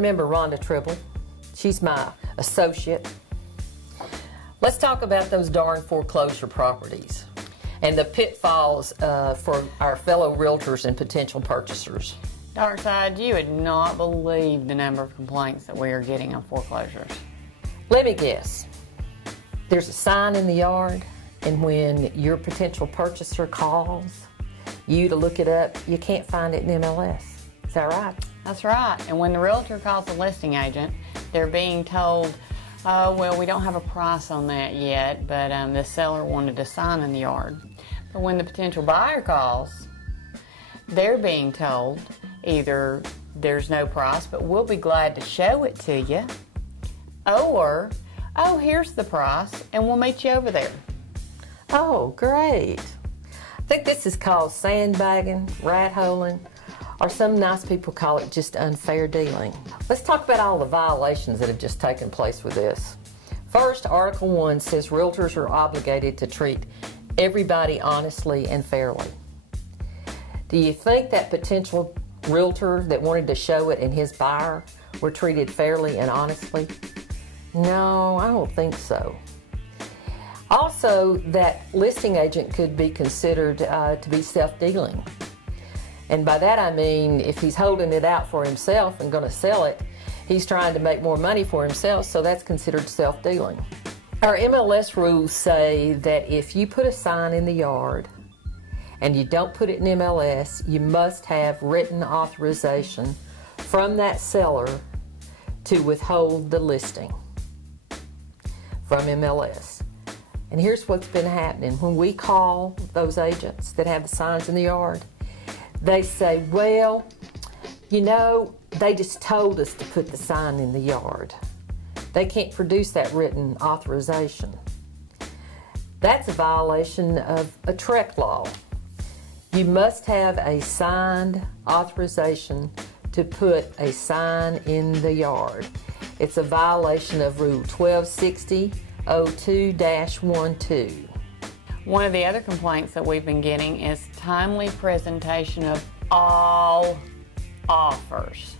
remember Rhonda Tribble. She's my associate. Let's talk about those darn foreclosure properties and the pitfalls for our fellow realtors and potential purchasers. Dark Side, you would not believe the number of complaints that we are getting on foreclosures. Let me guess. There's a sign in the yard, and when your potential purchaser calls you to look it up, you can't find it in MLS. Is that right? That's right. And when the realtor calls the listing agent, they're being told, oh, well, we don't have a price on that yet, but the seller wanted a sign in the yard. But when the potential buyer calls, they're being told either there's no price, but we'll be glad to show it to you, or, oh, here's the price, and we'll meet you over there. Oh, great. I think this is called sandbagging, rat-holing, or some nice people call it just unfair dealing. Let's talk about all the violations that have just taken place with this. First, Article 1 says realtors are obligated to treat everybody honestly and fairly. Do you think that potential realtor that wanted to show it and his buyer were treated fairly and honestly? No, I don't think so. Also, that listing agent could be considered to be self-dealing. And by that I mean if he's holding it out for himself and going to sell it, he's trying to make more money for himself, so that's considered self-dealing. Our MLS rules say that if you put a sign in the yard and you don't put it in MLS, you must have written authorization from that seller to withhold the listing from MLS. And here's what's been happening. When we call those agents that have the signs in the yard, they say, well, you know, they just told us to put the sign in the yard. They can't produce that written authorization. That's a violation of a TREC law. You must have a signed authorization to put a sign in the yard. It's a violation of Rule 1260.02-12. One of the other complaints that we've been getting is timely presentation of all offers.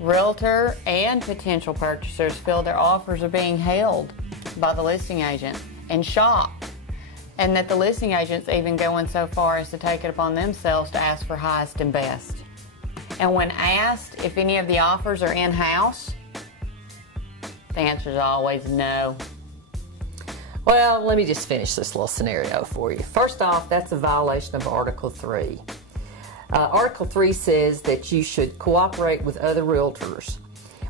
Realtor and potential purchasers feel their offers are being held by the listing agent and shocked, and that the listing agent's even going so far as to take it upon themselves to ask for highest and best. And when asked if any of the offers are in-house, the answer is always no. Well, let me just finish this little scenario for you. First off, that's a violation of Article 3. Article 3 says that you should cooperate with other realtors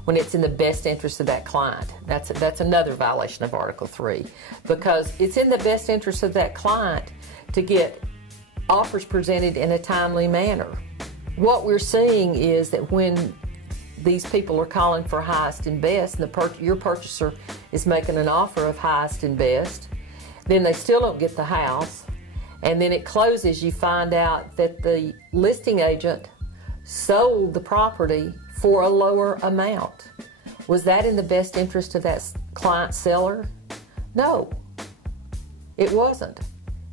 when it's in the best interest of that client. That's another violation of Article 3, because it's in the best interest of that client to get offers presented in a timely manner. What we're seeing is that when these people are calling for highest and best, and your purchaser is making an offer of highest and best, then they still don't get the house, and then it closes, you find out that the listing agent sold the property for a lower amount. Was that in the best interest of that client seller? No, it wasn't.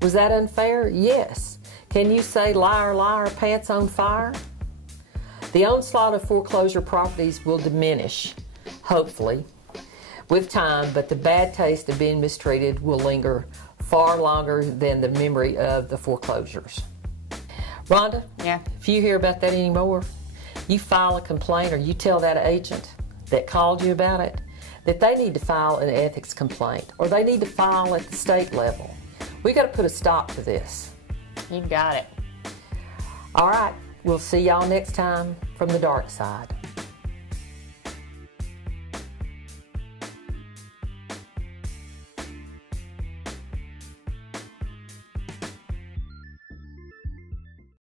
Was that unfair? Yes. Can you say liar, liar, pants on fire? The onslaught of foreclosure properties will diminish, hopefully, with time, but the bad taste of being mistreated will linger far longer than the memory of the foreclosures. Rhonda? Yeah? If you hear about that anymore, you file a complaint, or you tell that agent that called you about it that they need to file an ethics complaint, or they need to file at the state level. We got to put a stop to this. You got it. All right. We'll see y'all next time from the dark side.